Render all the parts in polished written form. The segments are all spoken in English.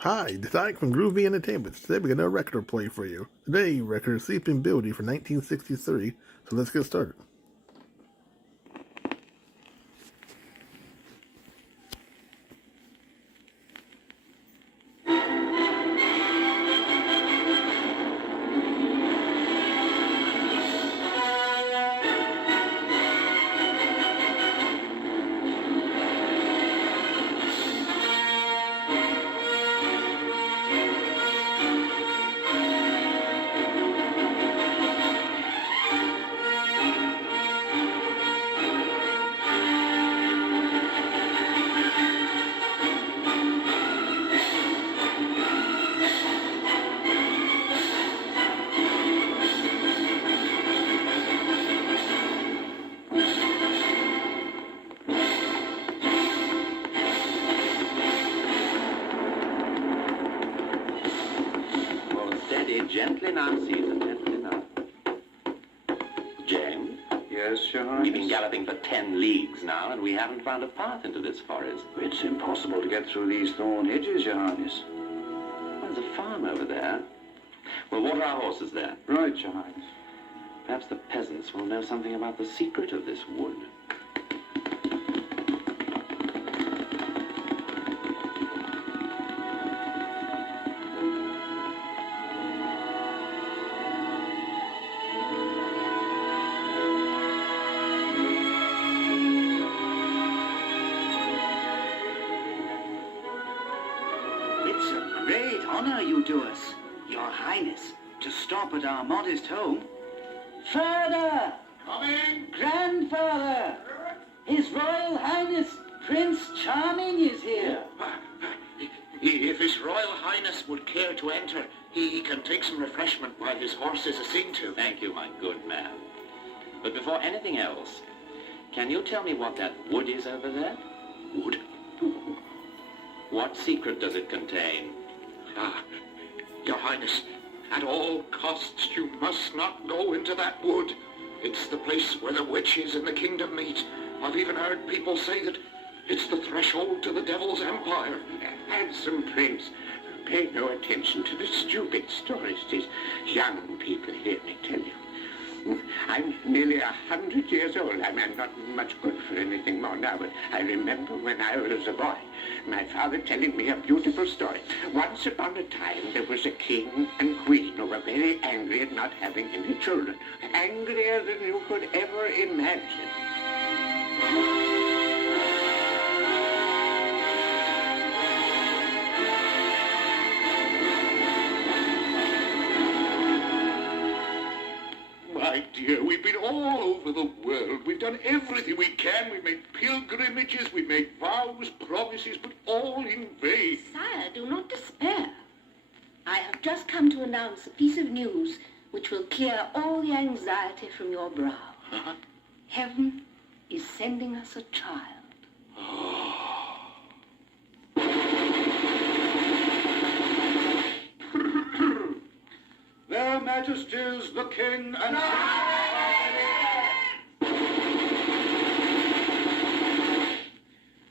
Hi, this is Ike from Groovy Entertainment. Today we got another record to play for you. Today, record Sleeping Beauty from 1963. So let's get started. Gently now, Caesar, gently now. James? Yes, Your Highness? We've been galloping for 10 leagues now, and we haven't found a path into this forest. It's impossible to get through these thorn hedges, Your Highness. There's a farm over there. We'll water our horses there. Right, Your Highness. Perhaps the peasants will know something about the secret of this wood. It's a great honor you do us, Your Highness, to stop at our modest home. Father! Coming! Grandfather! His Royal Highness, Prince Charming is here. If His Royal Highness would care to enter, he can take some refreshment while his horses are seen to. Thank you, my good man. But before anything else, can you tell me what that wood is over there? Wood? What secret does it contain? Ah, Your Highness, at all costs you must not go into that wood. It's the place where the witches in the kingdom meet. I've even heard people say that it's the threshold to the devil's empire. Handsome Prince, pay no attention to the stupid stories these young people hear me tell you. I'm nearly 100 years old. I'm not much good for anything more now, but I remember when I was a boy, my father telling me a beautiful story. Once upon a time, there was a king and queen who were very angry at not having any children. Angrier than you could ever imagine. My dear, we've been all over the world. We've done everything we can. We've made pilgrimages, we've made vows, promises, but all in vain. Sire, do not despair. I have just come to announce a piece of news which will clear all the anxiety from your brow. Huh? Heaven is sending us a child. Their Majesties, the King and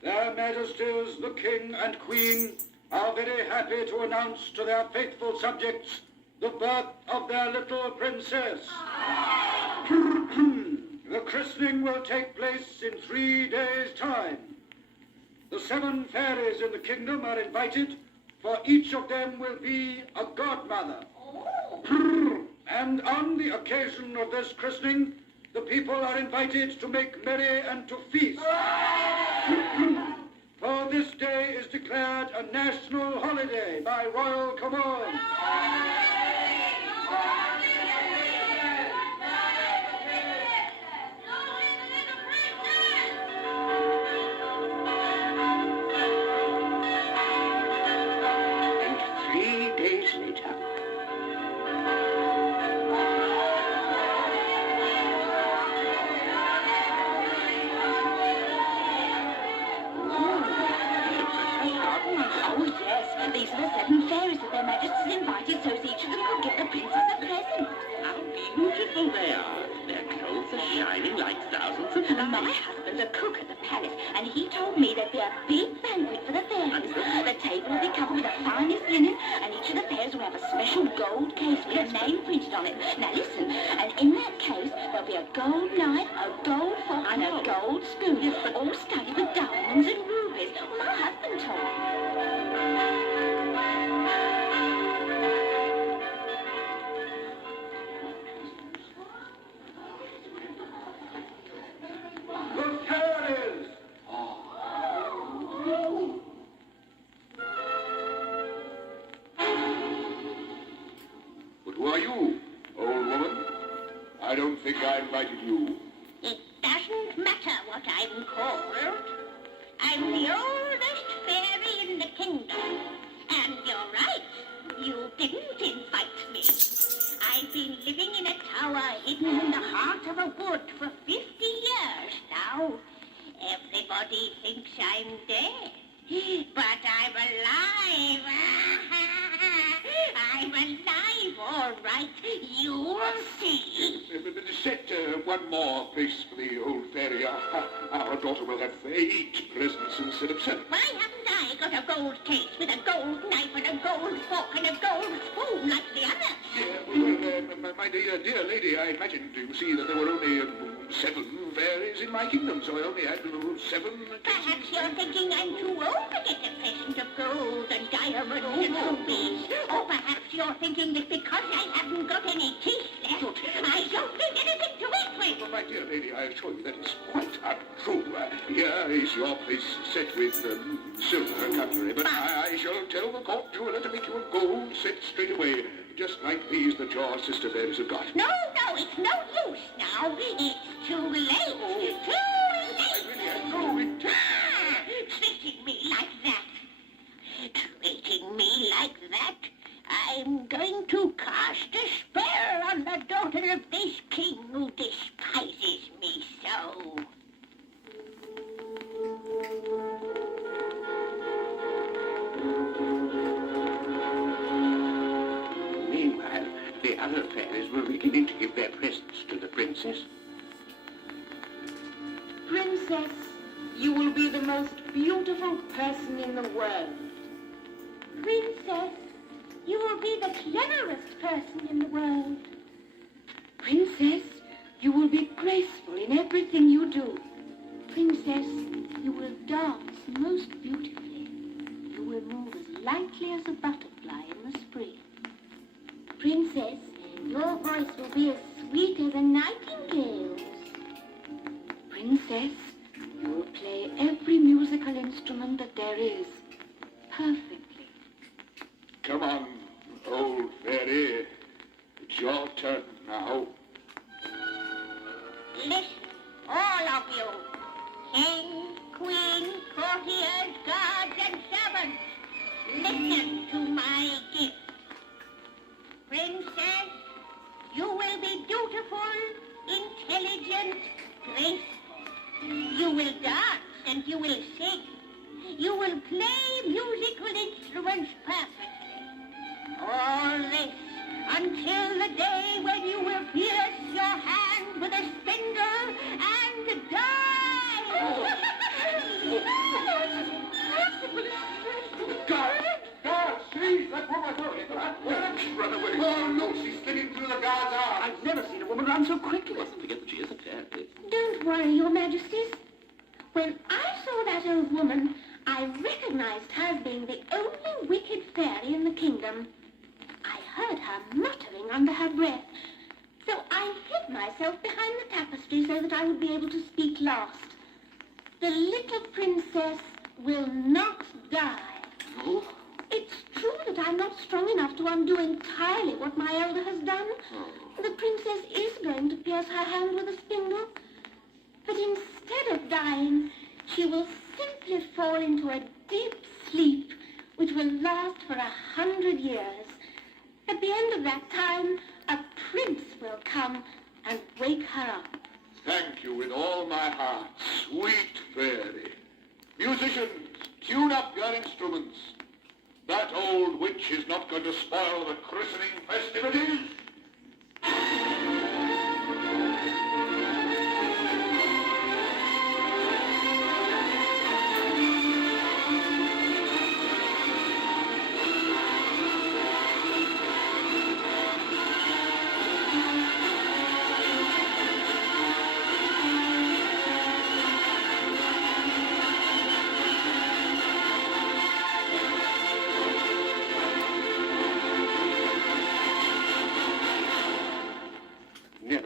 Their Majesties, the King and Queen, are very happy to announce to their faithful subjects the birth of their little princess. The christening will take place in 3 days' time. The 7 fairies in the kingdom are invited, for each of them will be a godmother. And on the occasion of this christening, the people are invited to make merry and to feast. For this day is declared a national holiday by royal command. And 3 days later, Oh, yes. These are the 7 fairies that their majesties invited so as each of them could give the princess a present. How beautiful they are. Their clothes are shining like thousands of My lights. husband's a cook at the palace, and he told me there'd be a big banquet for the fairies. The table will be covered with the finest a gold fork and a gold spoon, all studded with diamonds and rubies. My husband told me. The fairies! But who are you, old woman? I don't think I invited you. It doesn't matter what I'm called. I'm the oldest fairy in the kingdom. And you're right, you didn't invite me. I've been living in a tower hidden in the heart of a wood for 50 years now. Everybody thinks I'm dead, but I'm alive. I'm alive, all right. You'll see. Set one more place for the old fairy. Our daughter will have 8 presents instead of 7. Why haven't I got a gold case with a gold knife and a gold fork and a gold spoon like the others? My dear lady, I imagined, you see, that there were only 7 fairies in my kingdom, so I only had 7 Perhaps you're thinking I'm too old to get a present of gold and diamonds and rubies. Or perhaps you're thinking that because I haven't got any teeth left, I don't think anything to eat with. Well, my dear lady, I assure you that is quite untrue. Here is your place set with silver cutlery, but I shall tell the court jeweler to make you a gold set straight away, just like these that your sister fairies have got. No, it's no use now. It's too late. Too late. I really have no intent. Treating me like that. Treating me like that. I'm going to cast a spell on the daughter of this king who despises me so. Meanwhile, the other fairies were beginning to give their presents to the princess. Princess, you will be the most beautiful person in the world. Princess, you will be the cleverest person in the world. Princess, you will be graceful in everything you do. Princess, you will dance most beautifully. You will move as lightly as a butterfly in the spring. Princess, your voice will be as sweet as a nightingale's. Princess, you will play every musical instrument that there is perfectly. Come on, old fairy. It's your turn now. Listen, all of you. King, queen, courtiers, guards, and servants. Listen to my gift. Princess, you will be beautiful, intelligent, graceful. You will dance and you will sing. You will play musical instruments perfectly. All this until the day when you will pierce your hand with a spindle and die. Guards, seize that woman! Run away. Oh, no, she's slipping through the guards' arms. I've never seen a woman run so quickly. Mustn't forget that she is a fairy. Don't worry, your majesties. When I saw that old woman, I recognized her as being the only wicked fairy in the kingdom. I heard her muttering under her breath, so I hid myself behind the tapestry so that I would be able to speak last. The little princess will not die. No? It's true that I'm not strong enough to undo entirely what my elder has done. The princess is going to pierce her hand with a spindle. But instead of dying, she will simply fall into a deep sleep which will last for 100 years. At the end of that time, a prince will come and wake her up. Thank you with all my heart, sweet fairy. Musicians, tune up your instruments. That old witch is not going to spoil the christening festivities.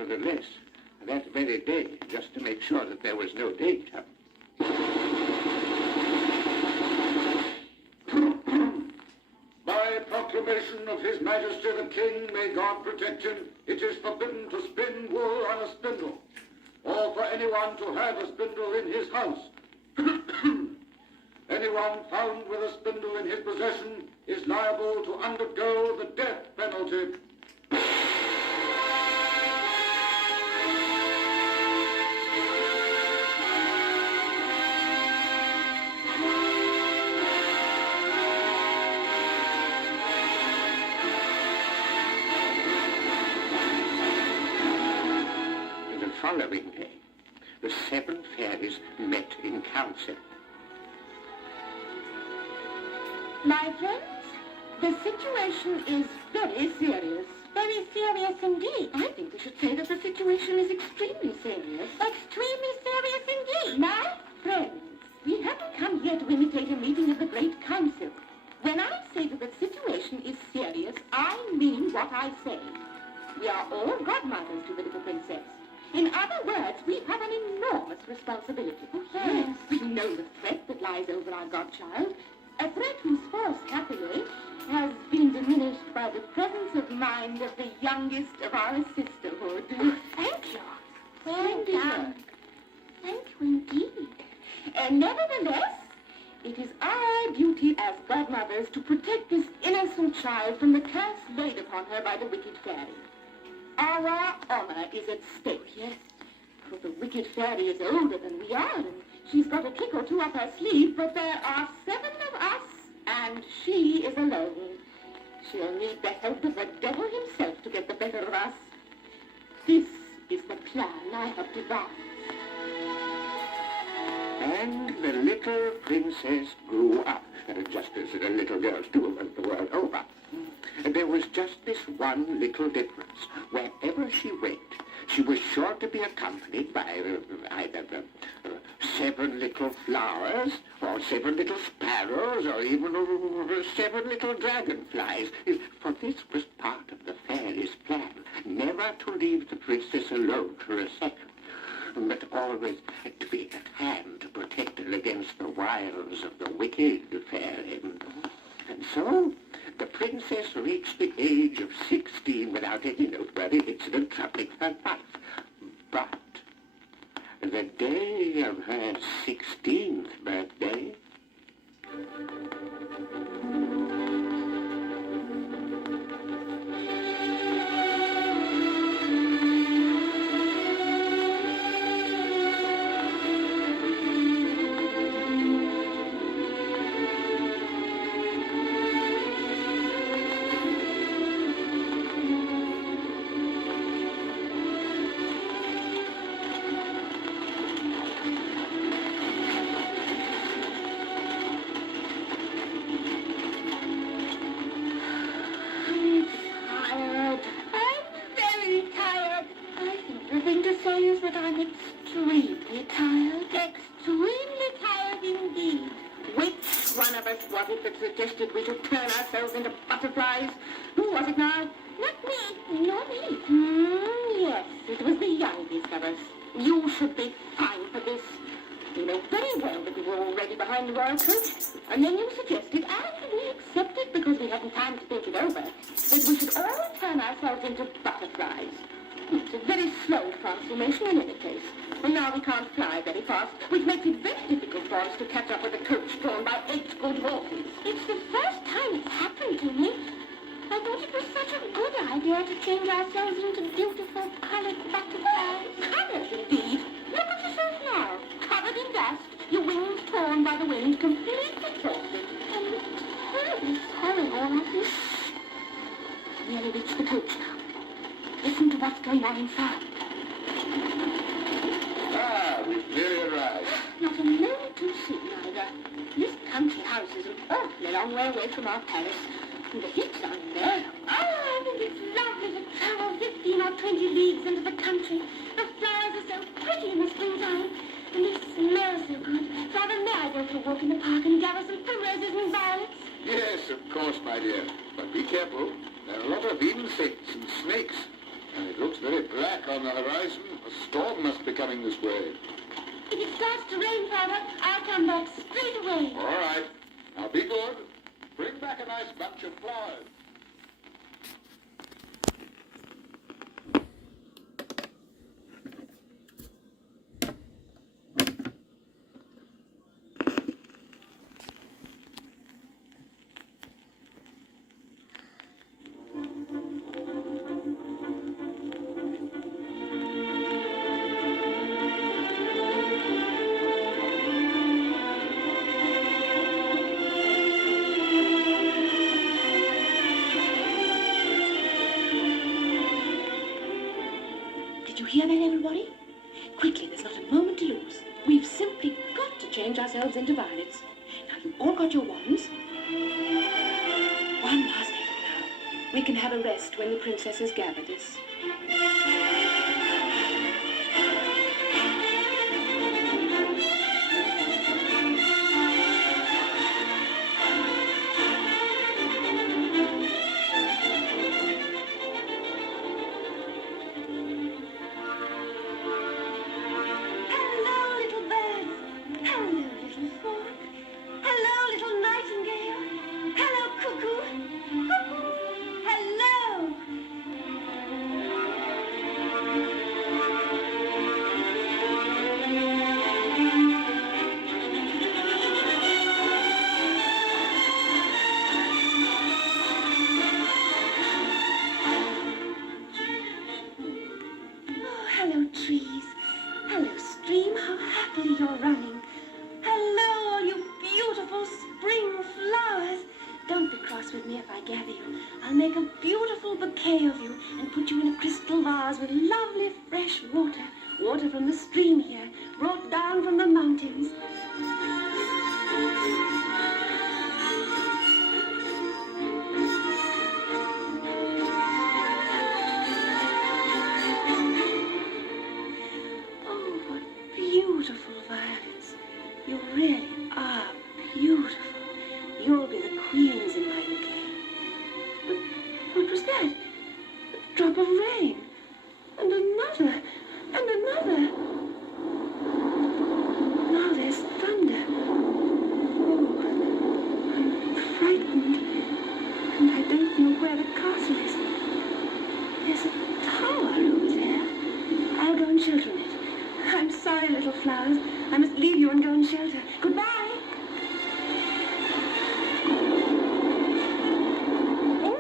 nevertheless, that very day, just to make sure that there was no danger. By proclamation of His Majesty the King, may God protect him, it is forbidden to spin wool on a spindle, or for anyone to have a spindle in his house. Anyone found with a spindle in his possession is liable to undergo the death penalty. The following day, the 7 fairies met in council. My friends, the situation is very serious. Very serious indeed. I think we should say that the situation is extremely serious. Extremely serious indeed. My friends, we haven't come here to imitate a meeting of the Great Council. When I say that the situation is serious, I mean what I say. We are all godmothers to the little princess. In other words, we have an enormous responsibility. Oh, yes. We know the threat that lies over our godchild, a threat whose force, happily, has been diminished by the presence of mind of the youngest of our sisterhood. Oh, thank you. Well done. Thank you indeed. And nevertheless, it is our duty as godmothers to protect this innocent child from the curse laid upon her by the wicked fairy. Our honor is at stake, yes, for the wicked fairy is older than we are, and she's got a trick or two up her sleeve, but there are 7 of us, and she is alone. She'll need the help of the devil himself to get the better of us. This is the plan I have devised. And the little princess grew up, just as the little girls do the world over. There was just this one little difference. Wherever she went, she was sure to be accompanied by either 7 little flowers, or 7 little sparrows, or even 7 little dragonflies. For this was part of the fairy's plan, never to leave the princess alone for a second, but always to be at hand to protect her against the wiles of the wicked fairy. And so, the princess reached the age of 16 without any noteworthy incident troubling her life. But the day of her 16th birthday, suggested we should turn ourselves into butterflies. Who was it now? Not me. Nor me. Yes, it was the youngest of us. You should be fined for this. You know very well that we were already behind the royal coach. And then you suggested, and we accepted because we hadn't time to think it over, that we should all turn ourselves into butterflies. It's a very slow transformation in any case. And now we can't fly very fast, which makes it very difficult for us to catch up with a coach drawn by 8 good horses. It's the first time it's happened to me. I thought it was such a good idea to change ourselves into beautiful colored butterflies. Colored, indeed. Look at yourself now. Covered in dust, your wings torn by the wind, completely exhausted. I'm terribly sorry, all of this. Nearly reached the coach now. Listen to what's going on inside. Ah, we've nearly arrived. Not a moment too soon, either. This country house is an awfully long way away from our palace. And the heat's unbearable. Oh, I think it's lovely to travel 15 or 20 leagues into the country. The flowers are so pretty in the springtime. And they smell so good. Father, may I go for a walk in the park and gather some primroses and violets? Yes, of course, my dear. But be careful. There are a lot of insects and snakes. And it looks very black on the horizon. A storm must be coming this way. If it starts to rain, Father, I'll come back straight away. All right. Now be good. Bring back a nice bunch of flowers. Did you hear that, everybody? Quickly, there's not a moment to lose. We've simply got to change ourselves into violets. Now, you've all got your wands. One last thing now. We can have a rest when the princess has gathered us. Hello, little birds. Hello, little fawn. Hello, little nightingale. Hello, cuckoo. Cuckoo. Hello. Oh, hello, trees. Hello, stream. How happily you're running. Hello, all you beautiful spring flowers. Don't be cross with me if I gather you. I'll make a beautiful bouquet of you and put you in a crystal vase with lovely fresh water. Water from the stream here, brought down from the mountains. Oh, what beautiful violets. You really are beautiful. You'll be the queens in my bouquet. But what was that? A drop of rain. And another. And another. Now there's thunder. Oh, I'm frightened. And I don't know where the castle is. There's a tower over there. I'll go and shelter in it. I'm sorry, little flowers. I must leave you and go and shelter. Goodbye. Oh,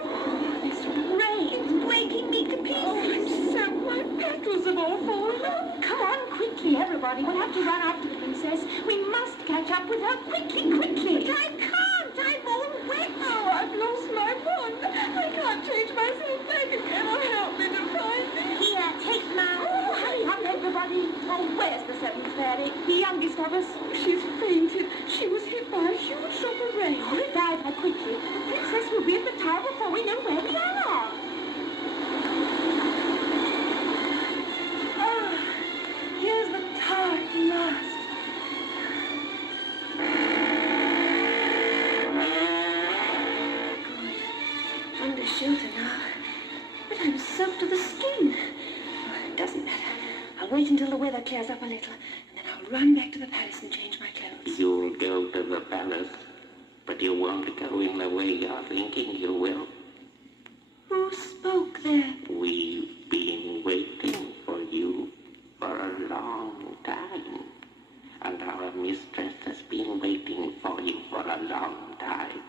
this rain's breaking me to pieces. Oh, I'm so my petals have all fallen. Come on, quickly, everybody. We'll have to run after the princess. We must catch up with her quickly, quickly. But I can't. I'm all wet. Oh, I've lost my wand. I can't change myself back again. Oh, help me to find it. Here, take mine. Oh, hurry up, everybody. Oh, where's the seventh fairy? The youngest of us. She's fainted. She was hit by a huge drop of rain. Oh, revive her quickly. The princess will be at the tower before we know where we are. Ah, here's the tower at last. Good. Under shelter now. But I'm soaked to the skin. Oh, it doesn't matter. I'll wait until the weather clears up a little, and then I'll run back to the palace and change my clothes. You'll go to the palace, but you won't go in the way you're thinking you will. Who spoke there? We've been waiting for you for a long time. And our mistress has been waiting for you for a long time.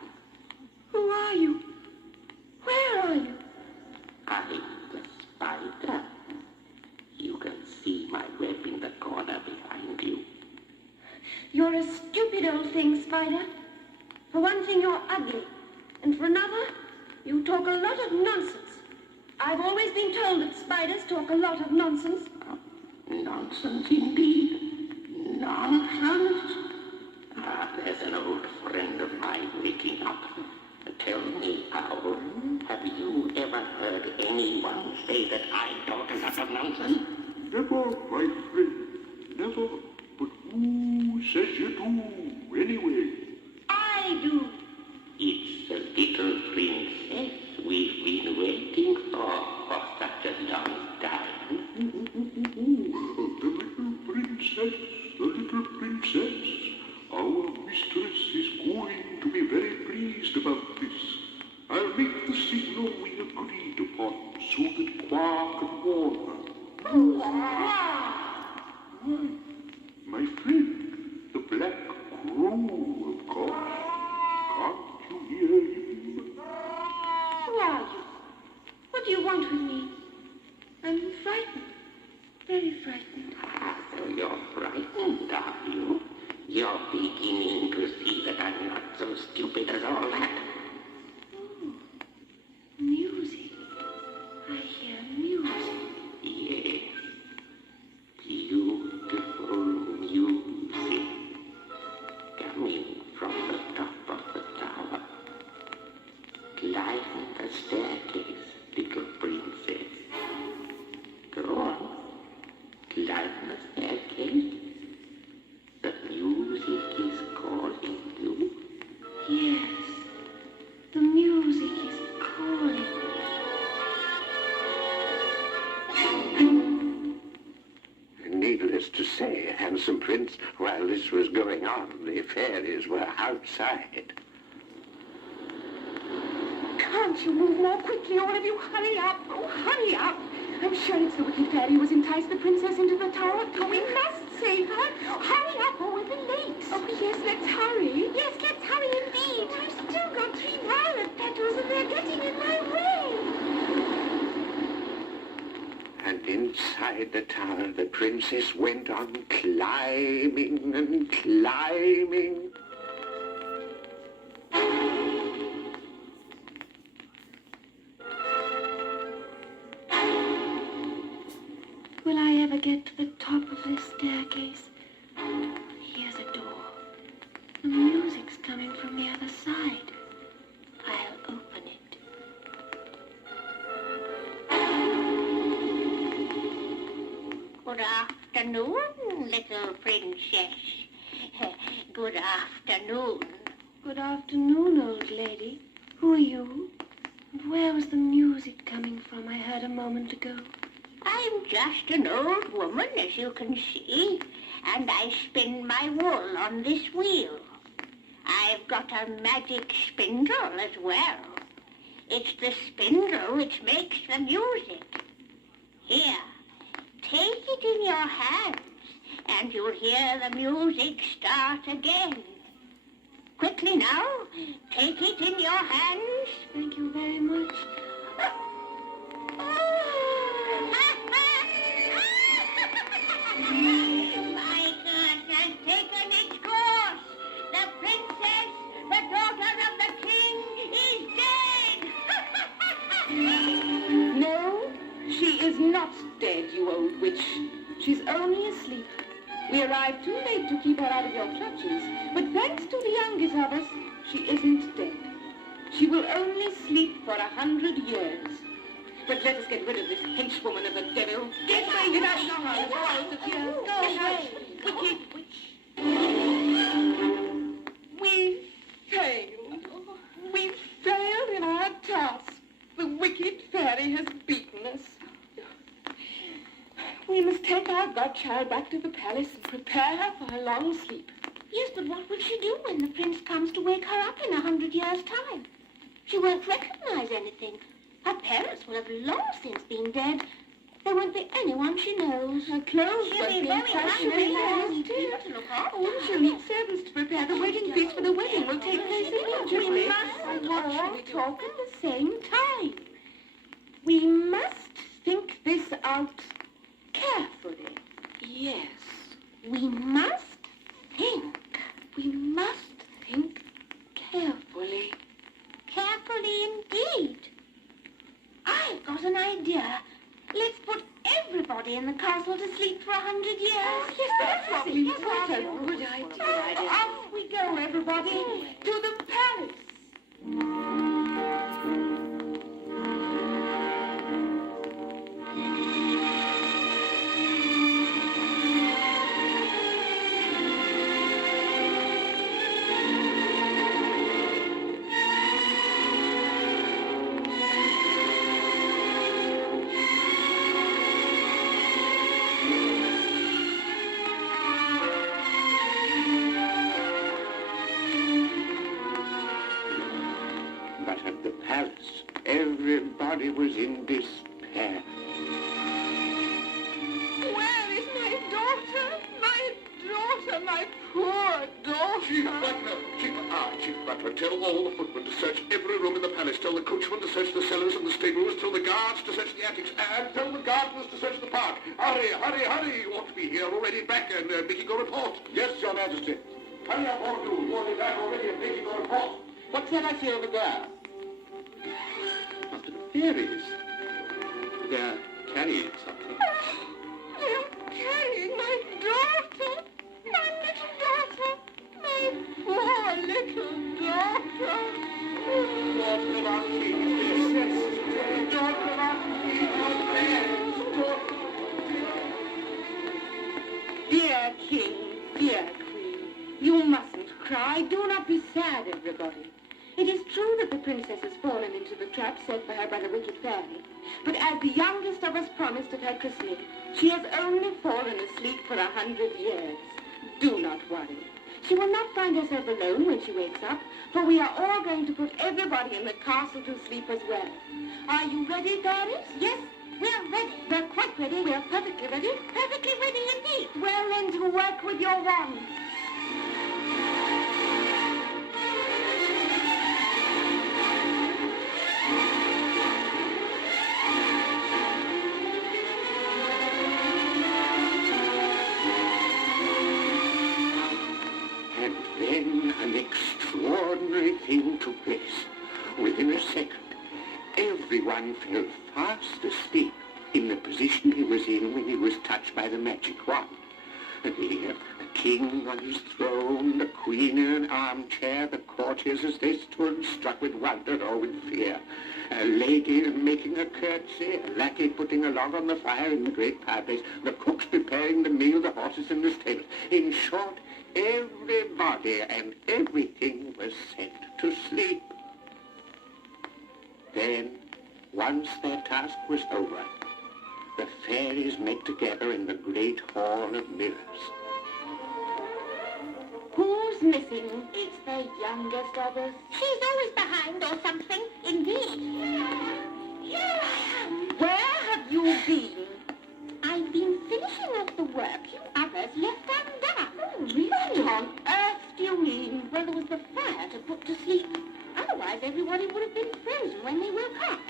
Who are you? Where are you? I'm the spider. You can see my web in the corner behind you. You're a stupid old thing, Spider. For one thing, you're ugly. And for another, you talk a lot of nonsense. I've always been told that spiders talk a lot of nonsense. Nonsense indeed. Nonsense? Ah, there's an old friend of mine waking up. Tell me, Owl, have you ever heard anyone say that I talk a lot of nonsense? Never, my friend. Never. But who says you do, anyway? I do. It's the little princess we've been waiting for such a long about this. I'll make the signal we agreed upon so that Qua can warn her. Who's Qua? My friend, the Black Crow, of course. Can't you hear him? Who are you? What do you want with me? I'm frightened. Very frightened. So you're frightened, are you? You're beginning to see that I'm not so stupid as all that. Oh, music. I hear music. Yes. Beautiful music coming from the top of the tower. Climb the staircase, little princess. Go on. Climb the staircase. The music is calling you. Yes, the music is calling. Needless to say, handsome prince, while this was going on, the fairies were outside. Can't you move more quickly, all of you? Hurry up! Oh, hurry up! I'm sure it's the wicked fairy who has enticed the princess into the tower. Oh, we must save her. Hurry up or we'll be late. Oh, yes, let's hurry. Yes, let's hurry indeed. I've still got 3 violet petals and they're getting in my way. And inside the tower, the princess went on climbing and climbing. Will I ever get to the top of this staircase? Here's a door. The music's coming from the other side. I'll open it. Good afternoon, little princess. Good afternoon. Good afternoon, old lady. Who are you? And where was the music coming from I heard a moment ago? I'm just an old woman, as you can see, and I spin my wool on this wheel. I've got a magic spindle as well. It's the spindle which makes the music. Here, take it in your hands, and you'll hear the music start again. Quickly now, take it in your hands. Thank you very much. My curse has taken its course. The princess, the daughter of the king, is dead. No, she is not dead, you old witch. She's only asleep. We arrived too late to keep her out of your clutches, but thanks to the youngest of us, she isn't dead. She will only sleep for 100 years. But let us get rid of this henchwoman of the devil. Get away, get out now. Go away, wicked witch. We failed. We failed in our task. The wicked fairy has beaten us. We must take our godchild back to the palace and prepare her for her long sleep. Yes, but what will she do when the prince comes to wake her up in 100 years' time? She won't recognize anything. Her parents will have long since been dead. There won't be anyone she knows. Her clothes She'll won't be be very hungry and dear. to look after Oh, she'll need servants to prepare the wedding feast, for the wedding will take place immediately. We mustn't all talk at the same time. We must think this out carefully. Yes, we must think. We must think carefully. Carefully indeed. I've got an idea. Let's put everybody in the castle to sleep for 100 years. Oh, yes, that's what we want. What a good idea. Off we go, everybody, to the palace. Everybody was in despair. Where is my daughter? My daughter, my poor daughter. Chief Butler, tell all the footmen to search every room in the palace. Tell the coachman to search the cellars and the stables. Tell the guards to search the attics. And tell the gardeners to search the park. Hurry, hurry, hurry. You ought to be here already back and making a report. Yes, Your Majesty. Hurry up, all of you. You ought to be back already and making a report. What's that I see over there? Must have been fairies. They're carrying something. I am carrying my daughter. My little daughter. My poor little daughter. Daughter of our king, yes. Daughter of our king, our parents. Dear King, dear Queen, you mustn't cry. Do not be sad, everybody. It is true that the princess has fallen into the trap set for her by the wicked fairy. But as the youngest of us promised at her christening, she has only fallen asleep for 100 years. Do not worry. She will not find herself alone when she wakes up, for we are all going to put everybody in the castle to sleep as well. Are you ready, fairies? Yes, we're ready. We're quite ready. We're perfectly ready. Perfectly ready indeed. Well, then, to work with your wands. And then an extraordinary thing took place. Within a second, everyone fell fast asleep in the position he was in when he was touched by the magic wand. The king on his throne, the queen in an armchair, the courtiers as they stood, struck with wonder or with fear. A lady making a curtsy, a lackey putting a log on the fire in the great fireplace, the cooks preparing the meal, the horses in the stables. In short, everybody and everything was sent to sleep. Then, once their task was over, the fairies met together in the great hall of mirrors. Who's missing? It's the youngest of us. She's always behind or something. Indeed. Here I am. Where have you been? I've been finishing off the work you others left undone. Oh, really? What on earth do you mean? Well, there was the fire to put to sleep. Otherwise, everybody would have been frozen when they woke up.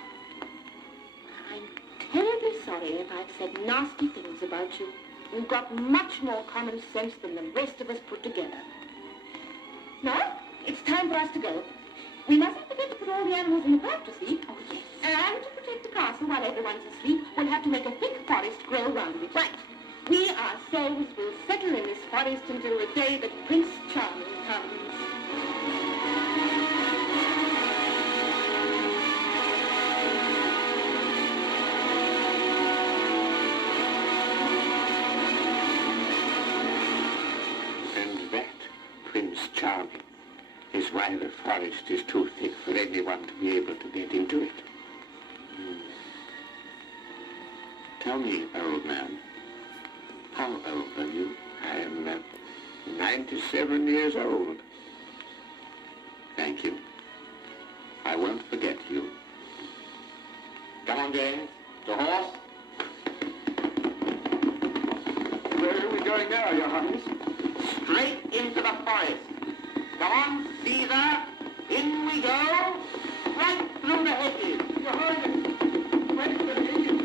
I'm terribly sorry if I've said nasty things about you. You've got much more common sense than the rest of us put together. Now, it's time for us to go. We mustn't forget to put all the animals in the park to sleep. Oh, yes. And to protect the castle while everyone's asleep, we'll have to make a thick forest grow around it. Right. We ourselves will settle in this forest until the day that Prince Charming comes. And that Prince Charming is why the forest is too thick for anyone to be able to get into it. Tell me, old man, how old are you? I am 97 years old. Thank you. I won't forget you. Come on, James. The horse. Where are we going now, Your Highness? Straight into the forest. Come on, Caesar. In we go. Right through the hedges. Your Highness, where's the hedges?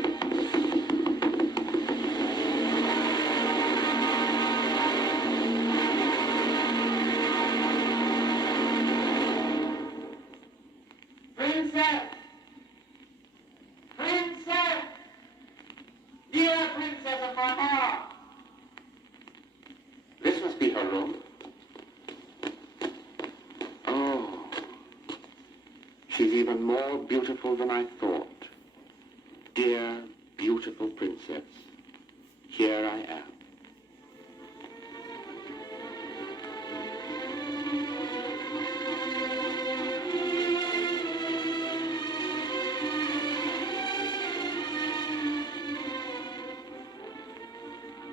Princess! Princess! Dear Princess of my heart! This must be her room. Oh, she's even more beautiful than I thought. Dear, beautiful princess, here I am.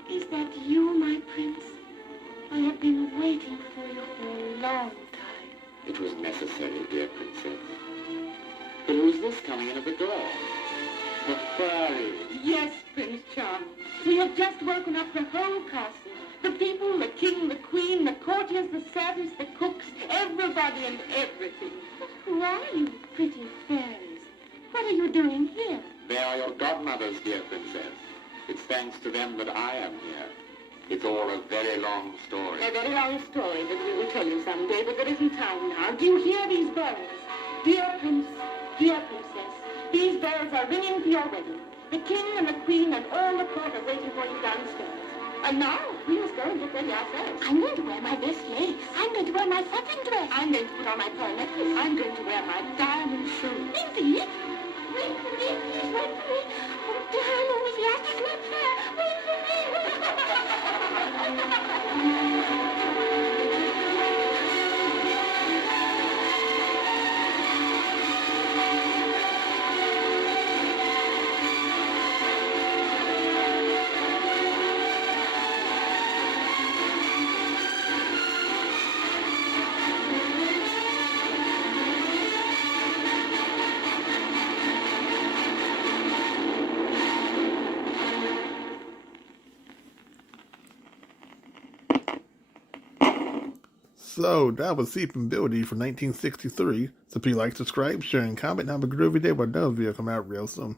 Is that you, my prince? I have been waiting for you for a long time. It was necessary, dear princess. The But who's this coming in at the door? The fairy. Yes, Prince Charming. We have just woken up the whole castle. The people, the king, the queen, the courtiers, the servants, the cooks, everybody and everything. But who are you, pretty fairies? What are you doing here? They are your godmothers, dear princess. It's thanks to them that I am here. It's all a very long story. A very long story that we will tell you someday, but there isn't time now. Do you hear these bells? Dear Prince, dear Princess, these bells are ringing for your wedding. The king and the queen and all the court are waiting for you downstairs. And now, we must go and get ready ourselves. I'm going to wear my best lace. I'm going to wear my satin dress. I'm going to put on my pearl necklace. I'm going to wear my diamond shoes. Indeed. Wait for me, please, wait for me. Oh, darling, yes, it's not fair. Wait for me. So, that was Sleeping Beauty from 1963. So, please like, subscribe, share, and comment. Have a groovy day, but those videos come out real soon.